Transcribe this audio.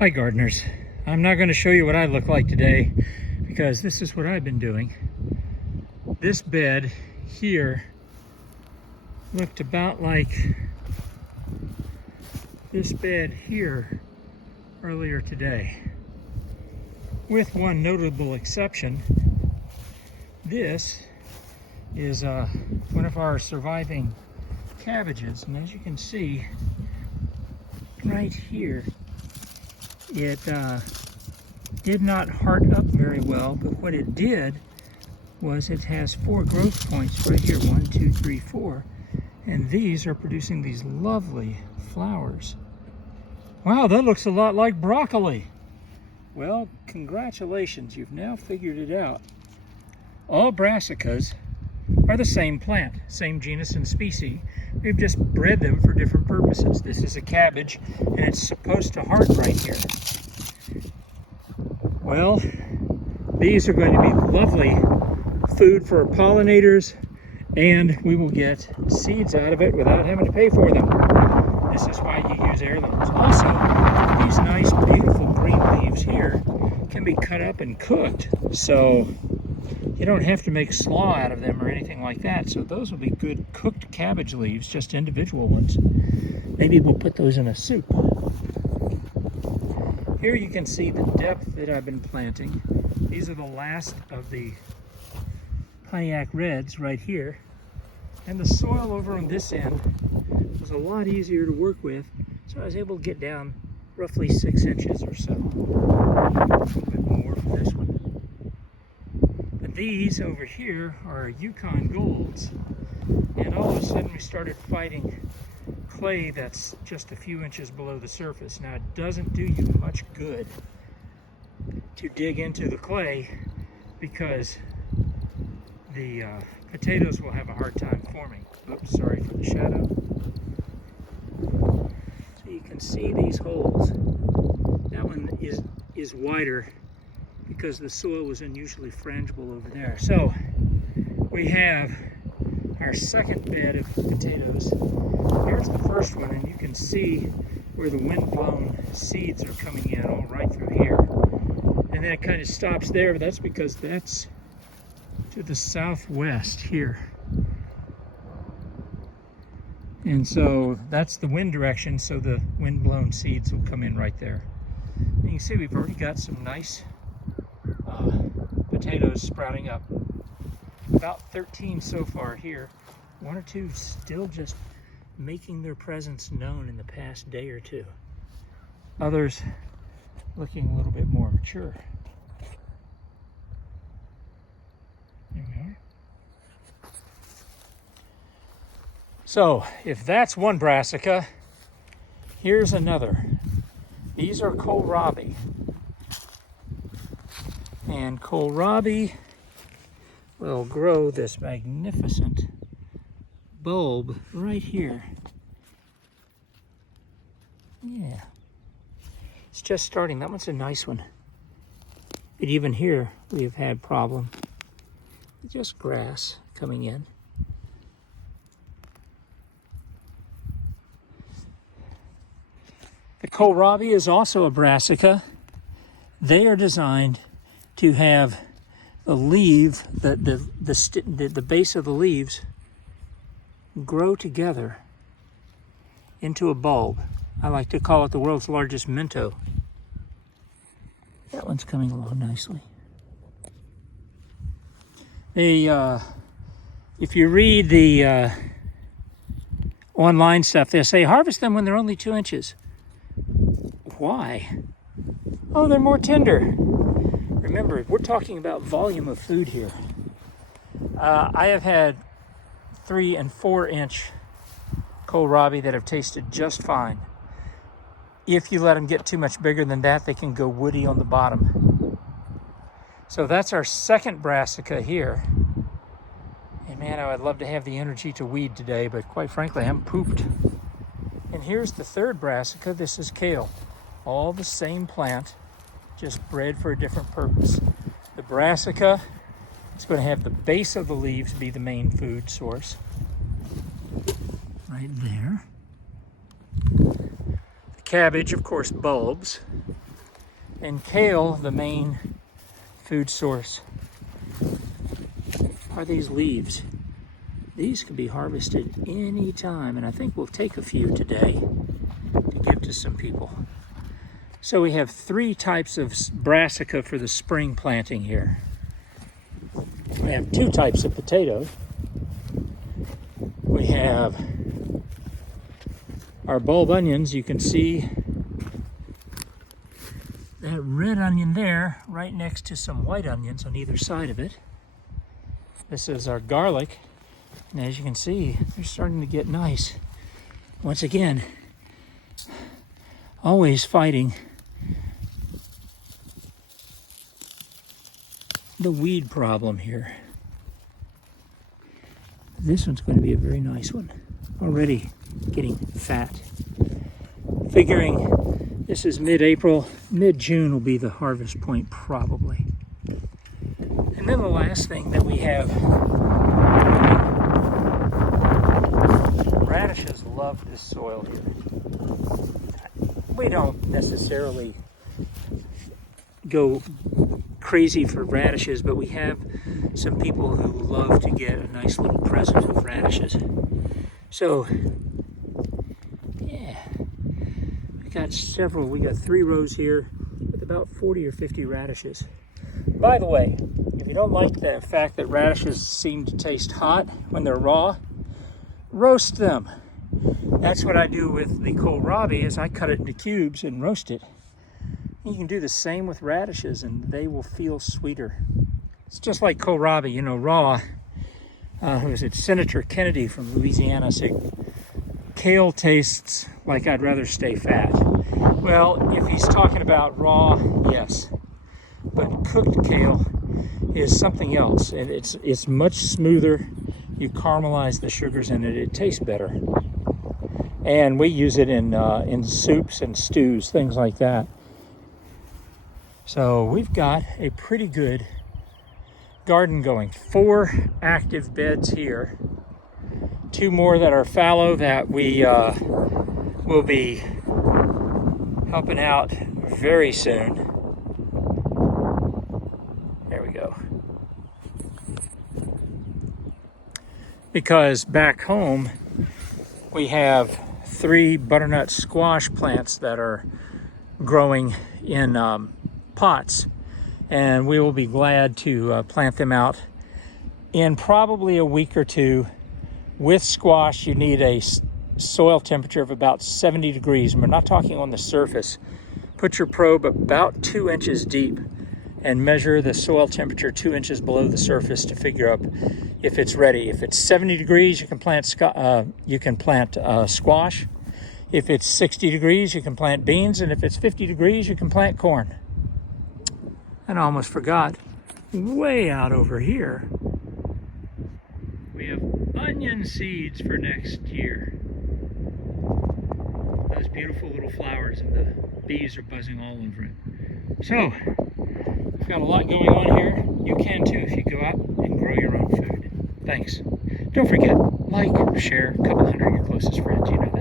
Hi gardeners. I'm not going to show you what I look like today because this is what I've been doing. This bed here looked about like this bed here earlier today, with one notable exception. This is one of our surviving cabbages, and as you can see right here, it did not heart up very well, but what it did was it has 4 growth points right here, 1, 2, 3, 4, and these are producing these lovely flowers. Wow, that looks a lot like broccoli. Well, congratulations, you've now figured it out. All brassicas are the same plant, same genus and species. We've just bred them for different purposes. This is a cabbage, and it's supposed to heart right here. Well, these are going to be lovely food for pollinators, and we will get seeds out of it without having to pay for them. This is why you use heirlooms. Also, these nice, beautiful green leaves here can be cut up and cooked, so you don't have to make slaw out of them or anything like that. So those will be good cooked cabbage leaves, just individual ones. Maybe we'll put those in a soup. Here you can see the depth that I've been planting. These are the last of the Pontiac Reds right here. And the soil over on this end was a lot easier to work with, so I was able to get down roughly 6 inches or so. A little bit more for this one. But these over here are Yukon Golds, and all of a sudden we started fighting clay that's just a few inches below the surface. Now, it doesn't do you much good to dig into the clay because the potatoes will have a hard time forming. Oops, sorry for the shadow. So you can see these holes. That one is wider because the soil was unusually frangible over there. So we have our second bed of potatoes. Here's the first one, and you can see where the wind-blown seeds are coming in all right through here. And then it kind of stops there, but that's because that's to the southwest here. And so that's the wind direction, so the wind-blown seeds will come in right there. And you can see we've already got some nice potatoes sprouting up. About 13 so far here. 1 or 2 still just making their presence known in the past day or two. Others looking a little bit more mature. There we are. So, if that's one brassica, here's another. These are kohlrabi. And kohlrabi will grow this magnificent bulb right here. Yeah. It's just starting. That one's a nice one. But even here, we've had problem with just grass coming in. The kohlrabi is also a brassica. They are designed to have the leaf, the base of the leaves grow together into a bulb. I like to call it the world's largest minto. That one's coming along nicely. If you read the online stuff, they say harvest them when they're only 2 inches. Why? Oh, they're more tender. Remember, we're talking about volume of food here. I have had 3 and 4 inch kohlrabi that have tasted just fine. If you let them get too much bigger than that, they can go woody on the bottom. So that's our second brassica here. And man, I would love to have the energy to weed today, but quite frankly, I'm pooped. And here's the third brassica. This is kale. All the same plant, just bred for a different purpose. The brassica is going to have the base of the leaves be the main food source. Right there. The cabbage, of course, bulbs. And kale, the main food source, are these leaves. These can be harvested any time, and I think we'll take a few today to give to some people. So we have 3 types of brassica for the spring planting here. We have 2 types of potatoes. We have our bulb onions. You can see that red onion there right next to some white onions on either side of it. This is our garlic, and as you can see, they're starting to get nice. Once again, always fighting the weed problem here. This one's going to be a very nice one. Already getting fat. Figuring this is mid-April, mid-June will be the harvest point probably. And then the last thing that we have, radishes love this soil here. We don't necessarily go crazy for radishes, but we have some people who love to get a nice little present of radishes. So, yeah, we got several. We got 3 rows here with about 40 or 50 radishes. By the way, if you don't like the fact that radishes seem to taste hot when they're raw, roast them. That's what I do with the kohlrabi, is I cut it into cubes and roast it. You can do the same with radishes and they will feel sweeter. It's just like kohlrabi, you know, raw. Who is it? Senator Kennedy from Louisiana said, kale tastes like I'd rather stay fat. Well, if he's talking about raw, yes. But cooked kale is something else, and it's much smoother. You caramelize the sugars in it, it tastes better. And we use it in soups and stews, things like that. So we've got a pretty good garden going. 4 active beds here. 2 more that are fallow that we will be helping out very soon. There we go. Because back home we have 3 butternut squash plants that are growing in pots, and we will be glad to plant them out in probably a week or 2. With squash, you need a soil temperature of about 70 degrees, and we're not talking on the surface. Put your probe about 2 inches deep and measure the soil temperature 2 inches below the surface to figure out if it's ready. If it's 70 degrees, you can plant squash. If it's 60 degrees, you can plant beans, and if it's 50 degrees, you can plant corn. And I almost forgot, way out over here, we have onion seeds for next year. Those beautiful little flowers, and the bees are buzzing all over it. So, we've got a lot going on here. You can too if you go out and grow your own food. Thanks. Don't forget, like, share, a couple hundred of your closest friends, you know that.